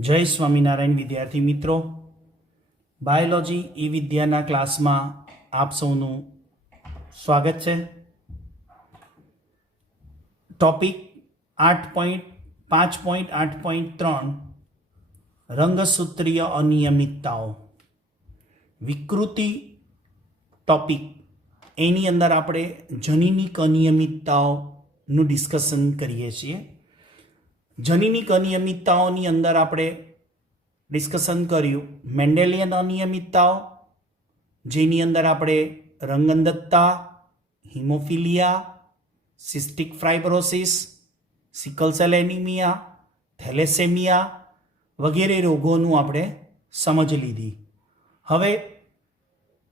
जय स्वामीनारायण विद्यार्थी मित्रों, बायोलॉजी ई विद्याना क्लास में आप सौનું स्वागत है। टॉपिक 8.5.8.3 रंगसूत्रीय अनियमितताओं विकृति टॉपिक एनी अंदर આપણે જનીનિક અનિયમિતતાઓનું ડિસ્કશન કરીએ છીએ। જનીનિક અનિયમિતતાઓની અંદર આપણે ડિસ્કશન કર્યું મેન્ડેલિયન અનિયમિતતાઓ, જેની અંદર આપણે રંગઅંધતા, haemophilia, cystic fibrosis, sickle cell anaemia, thalassaemia વગેરે રોગોનું આપણે સમજ લીધી। હવે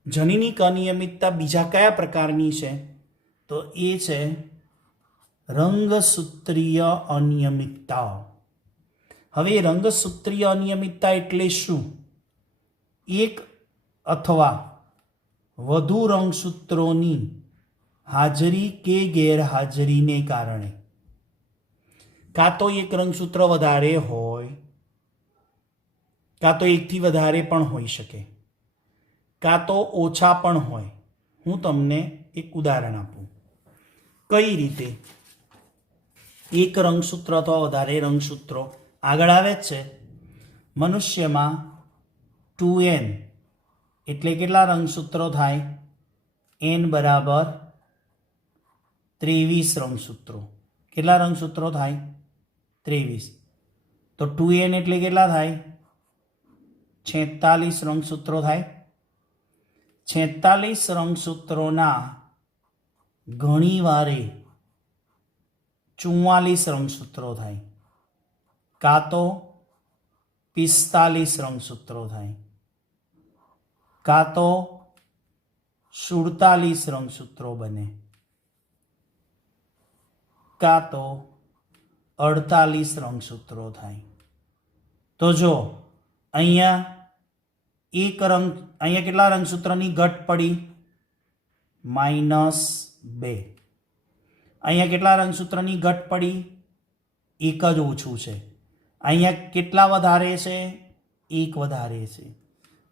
જનીનિક અનિયમિતતા બીજા કયા પ્રકારની છે? તો એ છે રંગસૂત્રીય અનિયમિતતા। હવે રંગસૂત્રીય અનિયમિતતા એટલે શું? એક અથવા વધુ રંગસૂત્રોની હાજરી કે ગેરહાજરીને કારણે કાં તો એક રંગસૂત્ર વધારે હોય, કાં તો એકથી વધારે પણ હોઈ શકે, કાં તો ઓછા પણ હોય। હું તમને એક ઉદાહરણ આપું। કઈ રીતે? એક રંગસૂત્ર અથવા વધારે રંગસૂત્રો આગળ આવે છે। મનુષ્યમાં 2n એટલે કેટલા રંગસૂત્રો થાય? n બરાબર 23 રંગસૂત્રો। કેટલા રંગસૂત્રો થાય? 23। તો 2n એટલે કેટલા થાય? 46 રંગસૂત્રો થાય। 46 રંગસૂત્રોના ઘણી વારે 44 રંગસૂત્રો થાય, કાં તો 45 રંગસૂત્રો થાય, કાં તો 47 રંગસૂત્રો બને, કાં તો 48 રંગસૂત્રો થાય। તો જો અહીંયા અહીંયા કેટલા રંગસૂત્રની ઘટ પડી? -2। અહીંયા કેટલા રંગસૂત્રની ઘટ પડી? એક જ ઓછું છે। અહીંયા કેટલા વધારે છે? એક વધારે છે।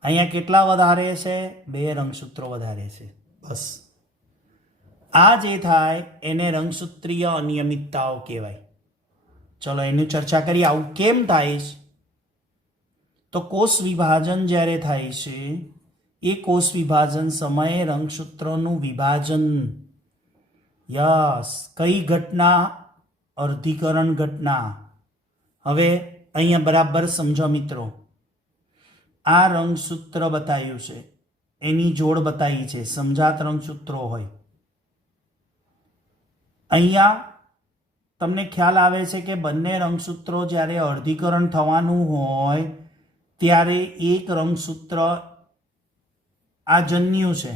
અહીંયા કેટલા વધારે છે? 2 રંગસૂત્રો વધારે છે। બસ આ જે થાય એને રંગસૂત્રીય અનિયમિતતાઓ કહેવાય। ચલો એની ચર્ચા કરીએ। આવું કેમ થાય છે? તો કોષ વિભાજન જ્યારે થાય છે એ કોષ વિભાજન સમયે રંગસૂત્રોનું વિભાજન, યસ, કઈ ઘટના? અર્ધીકરણ ઘટના। હવે અહીંયા બરાબર સમજો મિત્રો। આ રંગસૂત્ર બતાવ્યું છે, એની જોડ બતાવી છે, સમજાત રંગસૂત્રો હોય। અહીંયા તમને ખ્યાલ આવે છે કે બંને રંગસૂત્રો જ્યારે અર્ધીકરણ થવાનું હોય ત્યારે એક રંગસૂત્ર આ જન્યુ છે,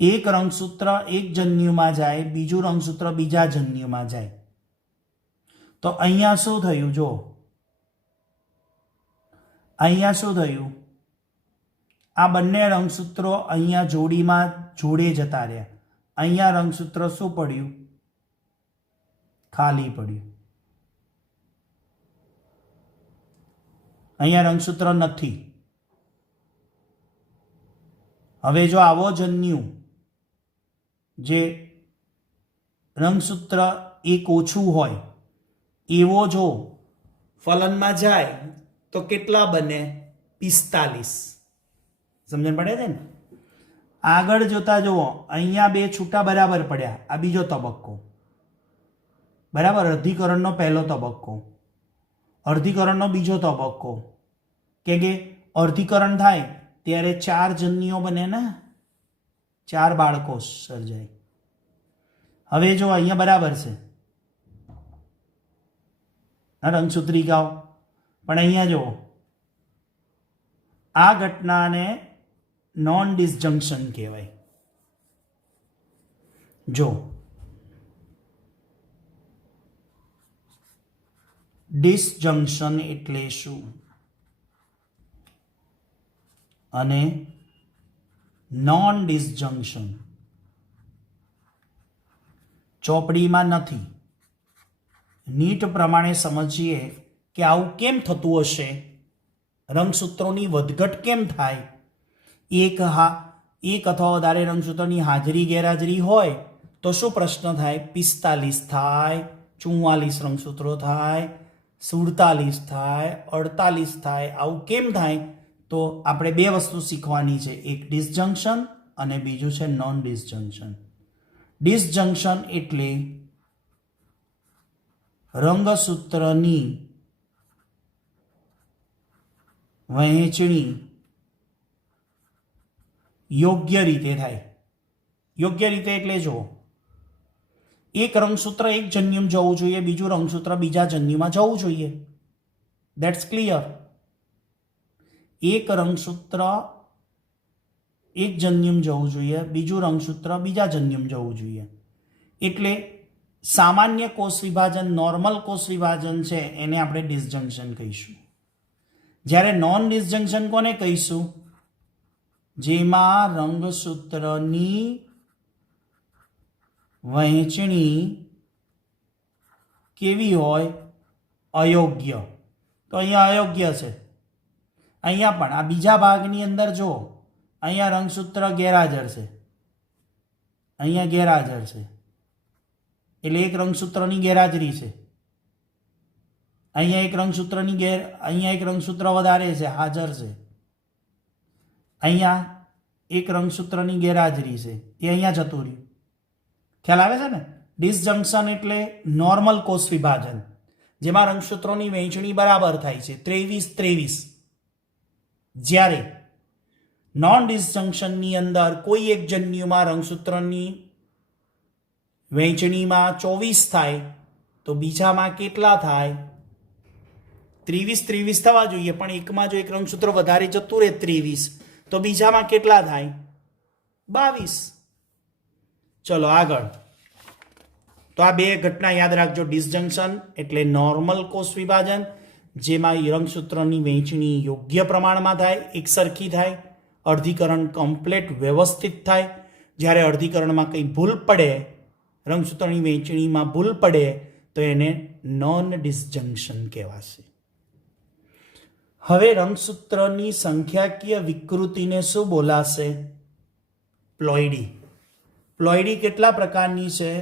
એક રંગસૂત્ર એક જન્યુમાં જાય, બીજું રંગસૂત્ર બીજા જન્યુમાં જાય। તો અહીંયા શું થયું? જો અહીંયા શું થયું? આ બંને રંગસૂત્રો અહીંયા જોડીમાં જોડે જતા રહ્યા। અહીંયા રંગસૂત્ર શું પડ્યું? ખાલી પડ્યું। અહીંયા રંગસૂત્ર નથી। હવે જો આવો જન્યુ જે રંગસૂત્ર એક ઓછું હોય એવો જો ફલનમાં જાય તો કેટલા બને? 45। સમજણ પડે છે ને? આગળ જોતા જુઓ, અહીંયા 2 છૂટા બરાબર પડ્યા, આ બીજો તબક્કો, બરાબર? અર્ધીકરણનો પહેલો તબક્કો, અર્ધીકરણનો બીજો તબક્કો, કે અર્ધીકરણ થાય ત્યારે 4 જન્યુઓ બને ને, 4 બાળકો સર્જાય। હવે જો અહીંયા બરાબર છે રંગસૂત્રિકાઓ, પણ અહીંયા જુઓ, આ ઘટનાને નોન ડિસજંક્શન કહેવાય। જો ડિસજંક્શન એટલે શું અને નોન ડિસજંક્શન ચોપડીમાં નથી। નીટ પ્રમાણે સમજીએ કે આવું કેમ થતું હશે, રંગસૂત્રોની વધઘટ કેમ થાય. એક અથવા વધારે રંગસૂત્રોની હાજરી ગેરહાજરી હોય તો શું પ્રશ્ન થાય? 45 થાય, 44 રંગસૂત્રો થાય, 47 થાય, 48 થાય. આવું કેમ થાય? તો આપણે બે વસ્તુ શીખવાની છે, એક ડિસજંક્શન અને બીજું છે નોન ડિસજંક્શન. ડિસજંક્શન એટલે રંગસૂત્રની વહેંચણી યોગ્ય રીતે થાય. યોગ્ય રીતે એટલે જો એક રંગસૂત્ર એક જન્યુમ જવું જોઈએ, બીજું રંગસૂત્ર બીજા જન્યુમાં જવું જોઈએ. That's clear. એક રંગસૂત્ર એક જન્યુમ જવું જોઈએ, બીજું રંગસૂત્ર બીજા જન્યુમ જવું જોઈએ. એટલે સામાન્ય કોષ વિભાજન, નોર્મલ કોષ વિભાજન છે એને આપણે ડિસજંક્શન કહીશું. જ્યારે નોન ડિસજંક્શન કોને કહીશું? જેમાં રંગસૂત્રની વહેંચણી કેવી હોય? અયોગ્ય. તો અહીંયા અયોગ્ય છે. અહીંયા પણ આ બીજા ભાગની અંદર જો અહીંયા રંગસૂત્ર ગેરહાજર છે, અહીંયા ગેરહાજર છે, એટલે એક રંગસૂત્રની ગેરહાજરી છે. અહીંયા એક રંગસૂત્ર વધારે છે, હાજર છે. અહીંયા એક રંગસૂત્રની ગેરહાજરી છે, એ અહીંયા જતું રહ્યું. ખ્યાલ આવે છે ને? ડિસજંક્શન એટલે નોર્મલ કોષ વિભાજન જેમાં રંગસૂત્રોની વહેંચણી બરાબર થાય છે, 23-23. જ્યારે નોન ડિસજંક્શનની અંદર કોઈ એક જન્યુમાં રંગસૂત્રની વહેંચણીમાં 24 થાય તો બીજામાં કેટલા થાય? 23-23 થવા જોઈએ, પણ એકમાં જો એક રંગસૂત્ર વધારે જતું રહે 23 તો બીજામાં કેટલા થાય? 22. ચલો આગળ. તો આ બે ઘટના યાદ રાખજો. ડિસજંક્શન એટલે નોર્મલ કોષ વિભાજન જેમાં રંગસૂત્રની વહેંચણી યોગ્ય પ્રમાણમાં થાય, એક સરખી થાય, અર્ધીકરણ કમ્પ્લેટ વ્યવસ્થિત થાય. જ્યારે અર્ધીકરણમાં કંઈ ભૂલ પડે, રંગસૂત્રની વહેંચણીમાં ભૂલ પડે તો એને નોન ડિસજંક્શન કહેવાશે. હવે રંગસૂત્રની સંખ્યાકીય વિકૃતિને શું બોલાશે? પ્લોઇડી. પ્લોઇડી કેટલા પ્રકારની છે?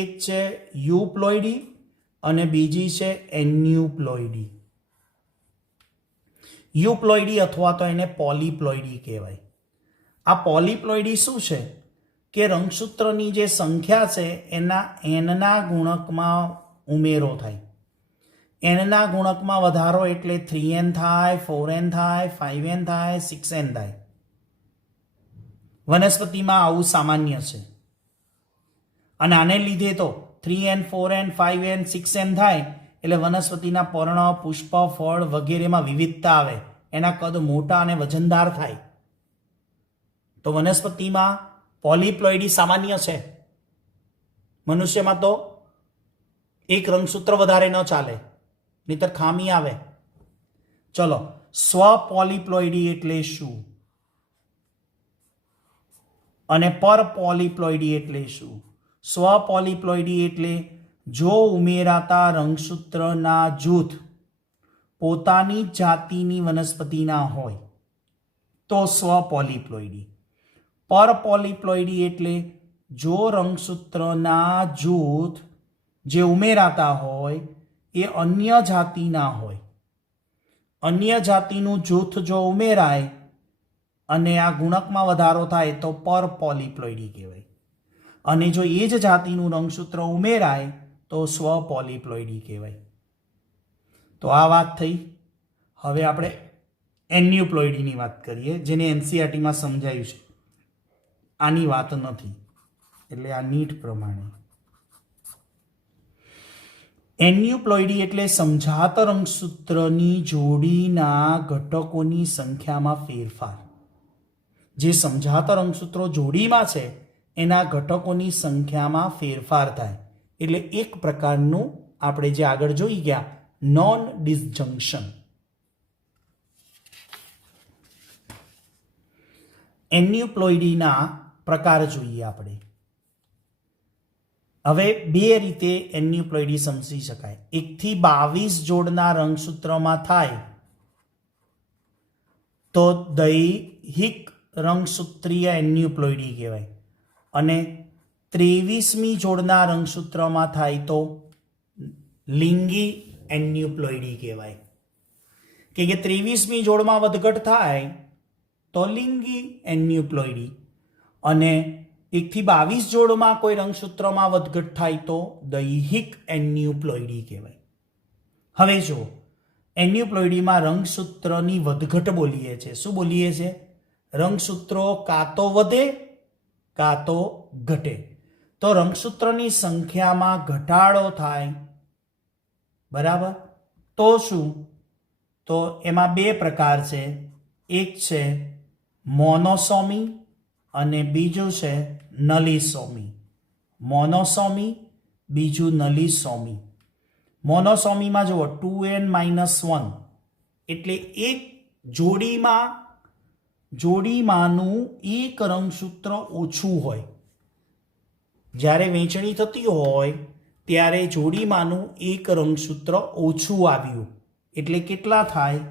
એક છે યુપ્લોઇડી અને બીજી છે એન્યુપ્લોઇડી. યુપ્લોઇડી અથવા તો એને પોલીપ્લોઇડી કહેવાય. આ પોલીપ્લોઇડી શું છે? કે રંગસૂત્રની જે સંખ્યા છે એના એનના ગુણકમાં ઉમેરો થાય. એનના ગુણકમાં વધારો એટલે 3n થાય, 4n થાય, 5n થાય, 6n થાય. વનસ્પતિમાં આવું સામાન્ય છે. અને આને લીધે તો 3n, 4n, 5n, 6n થાય એટલે વનસ્પતિના પર્ણ, પુષ્પ, ફળ વગેરેમાં વિવિધતા આવે, એના કદ મોટા અને વજનદાર થાય. તો વનસ્પતિમાં પોલીપ્લોઇડી સામાન્ય છે. મનુષ્યમાં તો એક રંગસૂત્ર વધારે ન ચાલે, નહીતર ખામી આવે. ચલો, સ્વપોલીપ્લોઇડી એટલે શું અને પરપોલીપ્લોઇડી એટલે શું? સ્વપોલીપ્લોઇડી એટલે જો ઉમેરાતા રંગસૂત્રના જૂથ પોતાની જાતિની વનસ્પતિના હોય તો સ્વપોલીપ્લોઇડી. પરપોલીપ્લોઇડી એટલે જો રંગસૂત્રના જૂથ જે ઉમેરાતા હોય એ અન્ય જાતિના હોય. અન્ય જાતિનું જૂથ જો ઉમેરાય અને આ ગુણકમાં વધારો થાય તો પરપોલીપ્લોઇડી કહેવાય. અને જો એ જ જાતિનું રંગસૂત્ર ઉમેરાય તો સ્વપોલીપ્લોઇડી કહેવાય. તો આ વાત થઈ. હવે આપણે એન્યુપ્લોઇડીની વાત કરીએ, જેને એનસીઈઆરટીમાં સમજાયું છે. આની વાત નથી, એટલે આ નીટ પ્રમાણે એન્યુપ્લોઇડી એટલે સમજાત રંગસૂત્રની જોડીના ઘટકોની સંખ્યામાં ફેરફાર. જે સમજાત રંગસૂત્રો જોડીમાં છે એના ઘટકોની સંખ્યામાં ફેરફાર થાય એટલે એક પ્રકારનું આપણે જે આગળ જોઈ ગયા નોન ડિસજંક્શન. એન્યુપ્લોઇડીના પ્રકાર જોઈએ આપણે. હવે બે રીતે એન્યુપ્લોઇડી સમજી શકાય. 1 થી 22 જોડના રંગસૂત્રમાં થાય તો દૈહિક રંગસૂત્રીય એન્યુપ્લોઇડી કહેવાય, અને 23મી જોડના રંગસૂત્રમાં થાય તો લિંગી એન્યુપ્લોઇડી કહેવાય. કે 23મી જોડમાં વધઘટ થાય તો લિંગી એન્યુપ્લોઇડી, અને 1 થી 22 જોડમાં કોઈ રંગસૂત્રમાં વધઘટ થાય તો દૈહિક એન્યુપ્લોઇડી કહેવાય. હવે જો એન્યુપ્લોઇડીમાં રંગસૂત્રની વધઘટ બોલીએ છીએ. શું બોલીએ છીએ? રંગસૂત્રો કાં તો વધે કાં તો ઘટે. તો રંગસૂત્રની સંખ્યામાં ઘટાડો થાય, બરાબર? તો શું? તો એમાં બે પ્રકાર છે. એક છે મોનોસોમી અને બીજું છે નલિસોમી. મોનોસોમી, બીજું નલિસોમી. મોનોસોમીમાં જુઓ 2n-1 એટલે એક જોડીમાંનું એક રંગસૂત્ર ઓછું હોય. જ્યારે વહેંચણી થતી હોય ત્યારે જોડીમાંનું એક રંગસૂત્ર ઓછું આવ્યું એટલે કેટલા થાય?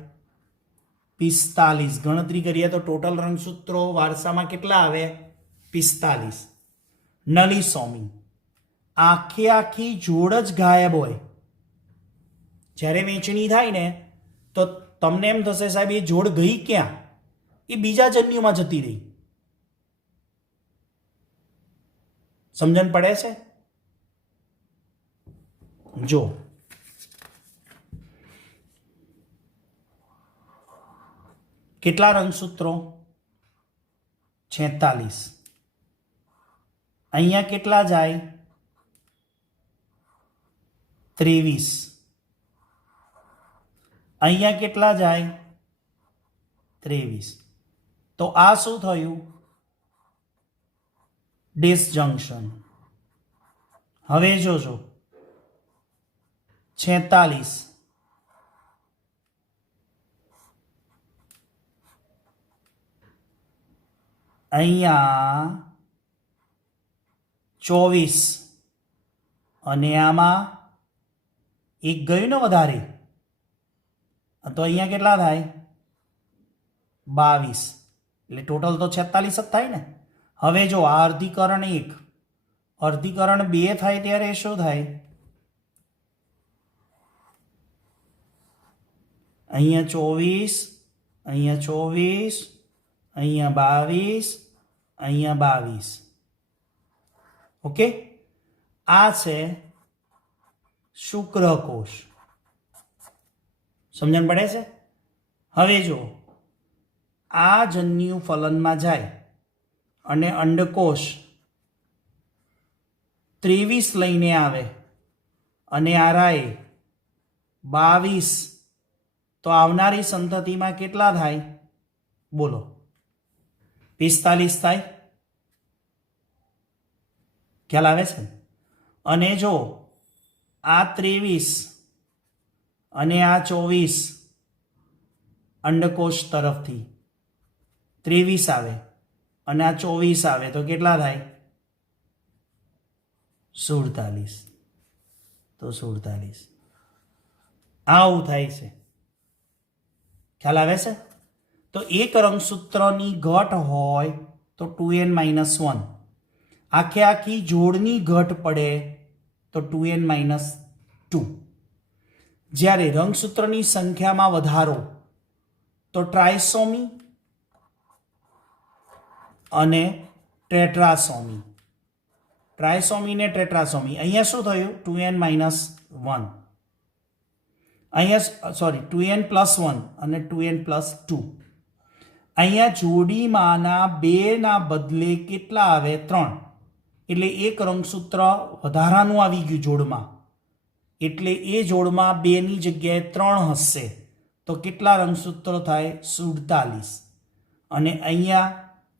45. ગણતરી કરીએ તો ટોટલ રંગસૂત્રો વારસામાં કેટલા આવે? 45. નલિસોમી, આખી જોડ જ ગાયબ હોય. જ્યારે વહેંચણી થાય ને તો તમને એમ થશે સાહેબ એ જોડ ગઈ ક્યાં? એ બીજા જન્યુમાં જતી રહી. સમજણ પડે છે? જો કેટલા રંગસૂત્રો? 46. અહીંયા કેટલા જાય? 23. અહીંયા કેટલા જાય? 23. તો આ શું થયું? ડિસજંક્શન. હવે જોજો 46, અહીંયા 24 અને આમાં એક ગયું ને વધારે, તો અહીંયા કેટલા થાય? 22. એટલે ટોટલ તો 46 જ થાય ને. હવે જો આ અર્ધીકરણ 1, અર્ધીકરણ 2 થાય ત્યારે શું થાય? અહીંયા 24, અહીંયા 24, અહીંયા 22, અહીંયા 22. ઓકે, આ છે શુક્રકોષ. સમજણ પડે છે? હવે જો આ જન્યુ ફલનમાં જાય અને અંડકોષ 23 લઈને આવે અને આરાએ 22, તો આવનારી સંતતિમાં કેટલા થાય? બોલો. 45 થાય. ખ્યાલ આવે છે? અને જો આ 23 અને આ 24 અંડકોષ તરફથી 23 આવે અને આ 24 આવે તો કેટલા થાય? 47. તો 47 આવું થાય છે. ખ્યાલ આવે છે? તો એક રંગસૂત્રની ઘટ હોય તો 2n-1, આખી જોડની ઘટ પડે તો 2n-2. જ્યારે રંગસૂત્રની સંખ્યામાં વધારો તો ટ્રાયસોમી અને ટેટ્રાસોમી. ટ્રાયસોમી ને ટેટ્રાસોમી. અહીંયા શું થયું? 2n-1. અહીંયા 2n+1 અને 2n+2. અહીંયા જોડીમાંના 2 ના બદલે કેટલા આવે? 3. એટલે એક રંગસૂત્ર વધારાનું આવી ગયું જોડમાં, એટલે એ જોડમાં 2 ની જગ્યાએ 3 હશે તો કેટલા રંગસૂત્રો થાય? 47. અને અહીંયા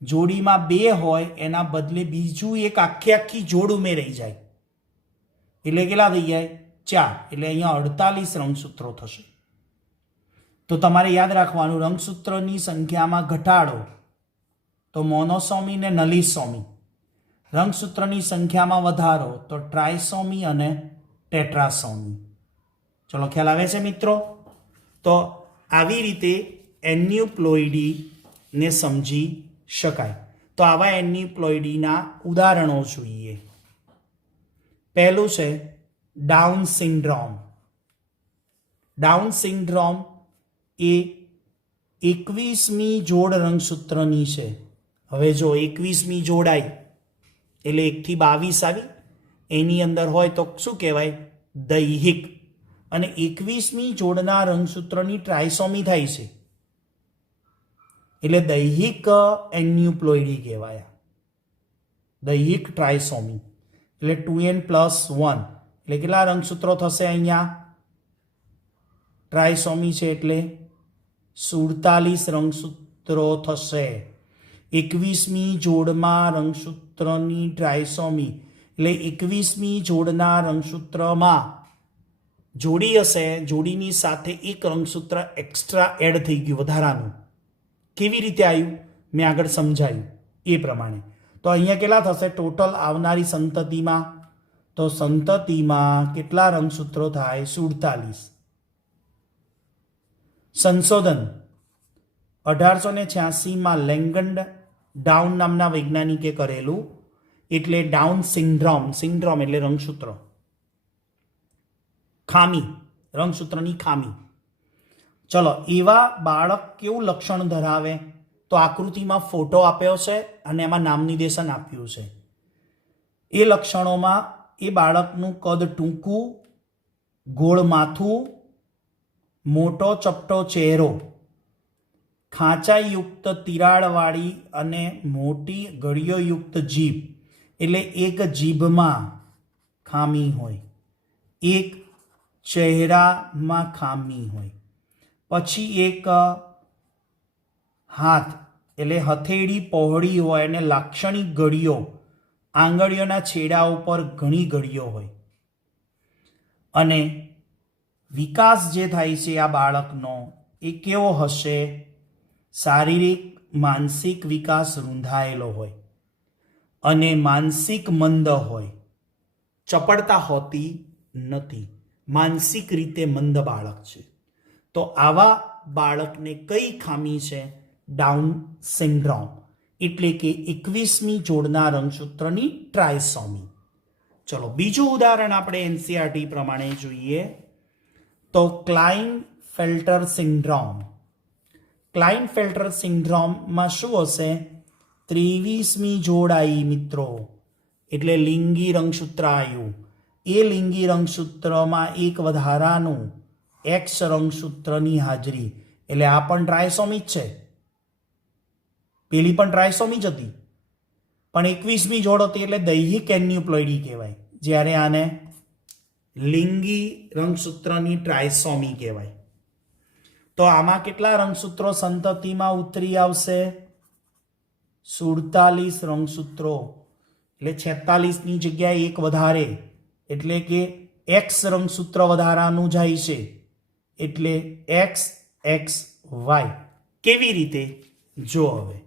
જોડીમાં 2 હોય એના બદલે બીજું એક આખી જોડ ઉમેરાઈ જાય એટલે કેટલા થઈ જાય? 4. એટલે અહીંયા 48 રંગસૂત્રો થશે. તો તમારે યાદ રાખવાનું, રંગસૂત્રની સંખ્યામાં ઘટાડો તો મોનોસોમી ને નલિસોમી. રંગસૂત્રની સંખ્યામાં વધારો તો ટ્રાયસોમી અને ટેટ્રાસોમી. ચલો ખ્યાલ આવે છે મિત્રો? તો આવી રીતે એન્યુપ્લોઇડીને સમજી શકાય. તો આવા એન્યુપ્લોઇડીના ઉદાહરણો જોઈએ. પહેલું છે ડાઉન સિન્ડ્રોમ. ડાઉન સિન્ડ્રોમ એ 21મી જોડ રંગસૂત્રની છે. હવે જો 21મી જોડ આવી એટલે 1 થી 22 આવી, એની અંદર હોય તો શું કહેવાય? દૈહિક. અને 21મી જોડના રંગસૂત્રની ટ્રાયસોમી થાય છે એટલે દૈહિક એન્યુપ્લોઇડી કહેવાય. દૈહિક ટ્રાયસોમી એટલે 2n+1 એટલે કેટલા રંગસૂત્રો થશે? અહીંયા ટ્રાયસોમી છે એટલે 47 રંગસૂત્રો થશે. 21મી જોડમાં રંગસૂત્રની ટ્રાયસોમી એટલે 21મી જોડના રંગસૂત્રમાં જોડી હશે, જોડીની સાથે એક રંગસૂત્ર એક્સ્ટ્રા એડ થઈ ગયું, વધારાનું. કેવી રીતે આવ્યું? મેં આગળ સમજાયું એ પ્રમાણે. તો અહીંયા કેટલા થશે ટોટલ આવનારી સંતતિમાં? તો સંતતિમાં કેટલા રંગસૂત્રો થાય? 47. સંશોધન 1886માં લેંગન્ડ ડાઉન નામના વૈજ્ઞાનિકે કરેલું. એટલે ડાઉન સિન્ડ્રોમ, સિન્ડ્રોમ એટલે રંગસૂત્ર, ખામી, રંગસૂત્રની ખામી. ચલો, એવા બાળક કેવું લક્ષણ ધરાવે? તો આકૃતિમાં ફોટો આપ્યો છે અને એમાં નામ નિર્દેશન આપ્યું છે. એ લક્ષણોમાં એ બાળકનું કદ ટૂંકું, ગોળ માથું, મોટો ચપટો ચહેરો, ખાંચાયુક્ત તિરાડવાળી અને મોટી ગળીઓયુક્ત જીભ, એટલે એક જીભમાં ખામી હોય, એક ચહેરામાં ખામી હોય. પછી એક હાથ એટલે હથેળી પહોળી હોય અને લાક્ષણિક ગળીઓ, આંગળીઓના છેડા ઉપર ઘણી ગળીઓ હોય. અને વિકાસ જે થાય છે આ બાળકનો એ કેવો હશે? શારીરિક માનસિક વિકાસ રૂંધાયેલો હોય અને માનસિક મંદ હોય. ચપળતા હોતી નથી, માનસિક રીતે મંદ બાળક છે. તો આવા બાળકને કઈ ખામી છે? ડાઉન સિન્ડ્રોમ, એટલે કે 21મી જોડના રંગસૂત્રની ટ્રાયસોમી. ચલો બીજું ઉદાહરણ આપણે એનસીઆરટી પ્રમાણે જોઈએ તો ક્લાઇનફેલ્ટર સિન્ડ્રોમ. ક્લાઇનફેલ્ટર સિન્ડ્રોમમાં શું હશે? 23મી જોડ આવી મિત્રો, એટલે લિંગી રંગસૂત્ર આવ્યું. એ લિંગી રંગસૂત્રમાં એક વધારાનું એક્સ રંગસૂત્રની હાજરી, એટલે આ પણ ટ્રાયસોમી જ છે. પેલી પણ ટ્રાયસોમી જ હતી, પણ 21મી જોડ હતી એટલે દૈહિક એન્યુપ્લોઇડી કહેવાય, જ્યારે આને લિંગી રંગસૂત્રની ટ્રાયસોમી કહેવાય. તો આમાં કેટલા રંગસૂત્રો સંતતિમાં ઉતરી આવશે? 47 રંગસૂત્રો, એટલે 46ની જગ્યાએ એક વધારે, એટલે કે એક્સ રંગસૂત્ર વધારાનું જાય છે, એટલે XXY. કેવી રીતે? જો હવે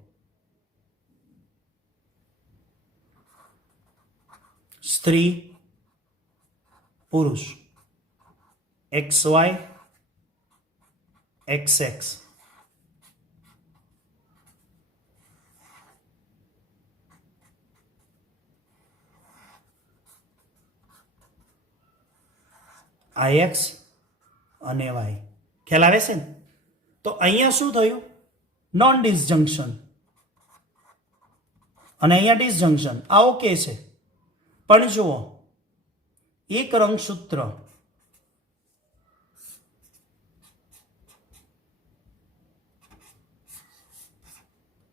સ્ત્રી પુરુષ, XY XX. IX અને Y. ખ્યાલ આવે છે ને? તો અહીંયા શું થયું? નોન ડિસજંક્શન અને અહીંયા ડિસજંક્શન. આ ઓકે છે, પણ જુઓ એક રંગસૂત્ર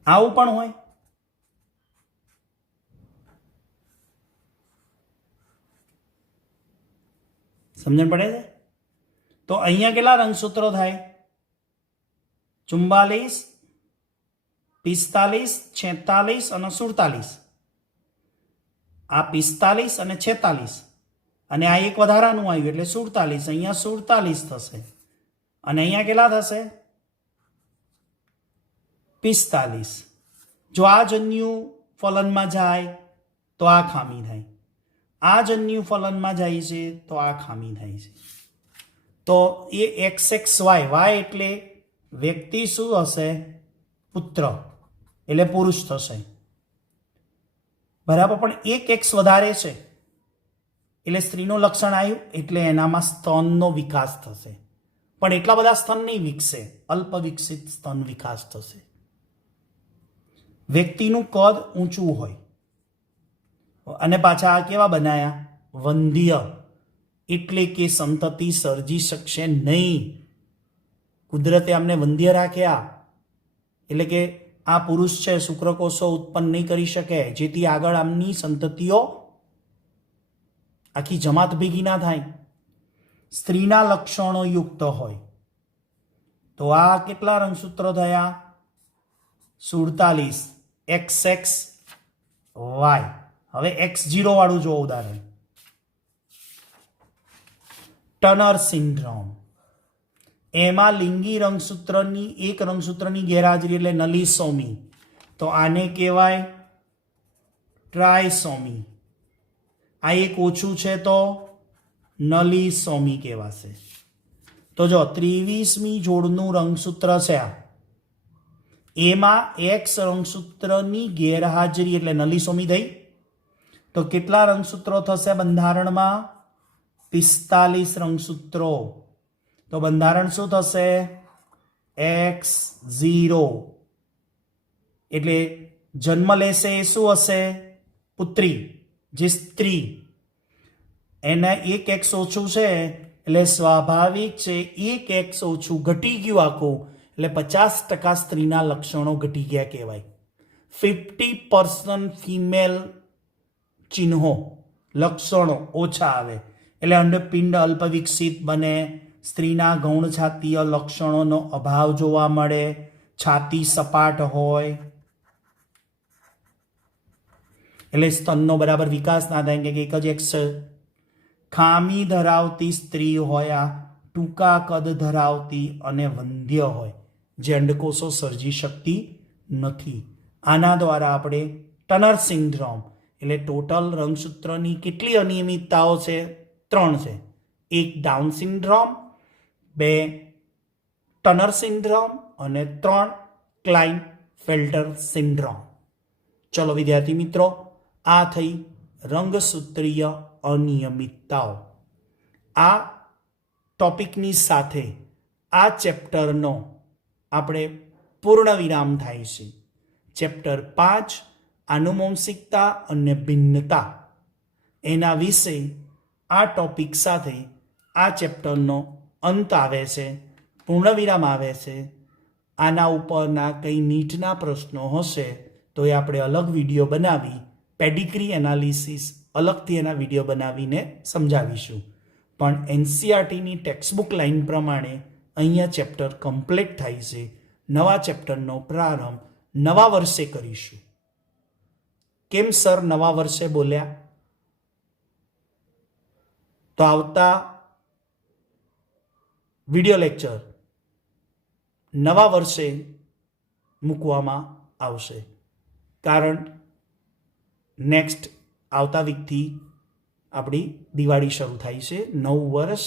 આવું પણ હોય. સમજણ પડે છે? તો અહીંયા કેટલા રંગસૂત્રો થાય? 44, 45, 46 અને 47. આ 45 અને 46 અને આ એક વધારાનું આવ્યું એટલે 47. અહીંયા 47 થશે અને અહીંયા કેટલા થશે? 45. જો આ જન્યુ ફલનમાં જાય તો આ ખામી થાય, આ જન્યુ ફલનમાં જાય છે તો આ ખામી થાય છે. તો એ એક્સ એક્સ વાય, વાય એટલે વ્યક્તિ શું હશે? પુત્ર, એટલે પુરુષ થશે. બરાબર, પણ એક એક્સ વધારે છે એટલે સ્ત્રીનું લક્ષણ આવ્યું, એટલે એનામાં સ્તનનો વિકાસ થશે. પણ એટલા બધા સ્તન નહીં વિકસે, અલ્પ વિકસિત સ્તન વિકાસ થશે. વ્યક્તિનું કદ ઊંચું હોય અને પાછા આ કેવા બનાયા? વંધ્ય, એટલે કે સંતતિ સર્જી શકશે નહીં. કુદરતે આમને વંધ્ય રાખ્યા, એટલે કે આ પુરુષ છે શુક્રકોષો ઉત્પન્ન નહીં કરી શકે, જેથી આગળ આમની સંતતિઓ આખી જમાત ભેગી ના થાય. સ્ત્રીના લક્ષણો યુક્ત હોય તો આ કેટલા રંગસૂત્રો થયા? 47. X X Y. હવે X0 વાળું જો ઉદાહરણ, ટનર સિન્ડ્રોમ. એમાં લિંગી રંગસૂત્રની એક રંગસૂત્રની ગેરહાજરી એટલે નલીસોમી, તો આને કહેવાય ટ્રાયસોમી. આ એક ઓછું છે તો નલીસોમી કહેવાશે. તો જો 23મી જોડનું રંગસૂત્ર છે આ, એમાં એક્સ રંગસૂત્રની ગેરહાજરી એટલે નલીસોમી થઈ. તો કેટલા રંગસૂત્રો થશે બંધારણમાં? 45 રંગસૂત્રો. તો બંધારણ શું થશે? X0. એટલે જન્મ લેશે એ શું હશે? પુત્રી, જે સ્ત્રી. એના એક એક્સ ઓછું છે એટલે સ્વાભાવિક છે એક એક્સ ઓછું ઘટી ગયું આખું, એટલે 50% સ્ત્રીના લક્ષણો ઘટી ગયા કહેવાય. 50% ફિમેલ ચિહ્નો લક્ષણો ઓછા આવે, એટલે અંડપિંડ અલ્પ વિકસિત બને, સ્ત્રીના ગૌણ છાતીય લક્ષણોનો અભાવ જોવા મળે, છાતી સપાટ હોય એટલે સ્તનનો બરાબર વિકાસ ના થાય, કે એક જ એક્સ. ખામી ધરાવતી સ્ત્રી હોય, આ ટૂંકા કદ ધરાવતી અને વંધ્ય હોય, જે અંડકોષો સર્જી શકતી નથી. આના દ્વારા આપણે ટનર સિન્ડ્રોમ એટલે ટોટલ રંગસૂત્રની કેટલી અનિયમિતતાઓ છે? 3 છે. 1 ડાઉન સિન્ડ્રોમ, 2 ટનર સિન્ડ્રોમ અને 3 ક્લાઇનફેલ્ટર સિન્ડ્રોમ. ચલો વિદ્યાર્થી મિત્રો, આ થઈ રંગસૂત્રીય અનિયમિતતાઓ. આ ટોપિકની સાથે આ ચેપ્ટરનો આપણે પૂર્ણ વિરામ થાય છે. ચેપ્ટર 5 આનુવંશિકતા અને ભિન્નતા, એના વિશે આ ટોપિક સાથે આ ચેપ્ટરનો અંત આવે છે, પૂર્ણ વિરામ આવે છે. આના ઉપરના કંઈ નીટના પ્રશ્નો હશે તો એ આપણે અલગ વિડીયો બનાવી, પેડિગ્રી એનાલિસિસ અલગથી એના વિડીયો બનાવીને સમજાવીશું. પણ એનસીઆરટીની ટેક્સ્ટબુક લાઇન પ્રમાણે અહીંયા ચેપ્ટર કમ્પ્લીટ થાય છે. નવા ચેપ્ટરનો પ્રારંભ નવા વર્ષે કરીશું. કેમ સર નવા વર્ષે બોલ્યા? તો આવતા વિડીયો લેક્ચર નવા વર્ષે મૂકવામાં આવશે, કારણ નેક્સ્ટ આવતા વીકથી આપણી દિવાળી શરૂ થાય છે. નવું વર્ષ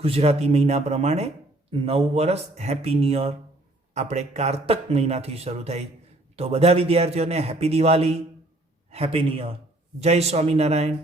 ગુજરાતી મહિના પ્રમાણે નવું વર્ષ હેપી ન્યૂ યર આપણે કારતક મહિનાથી શરૂ થાય. તો બધા વિદ્યાર્થીઓને happy Diwali, happy new year. જય સ્વામિનારાયણ.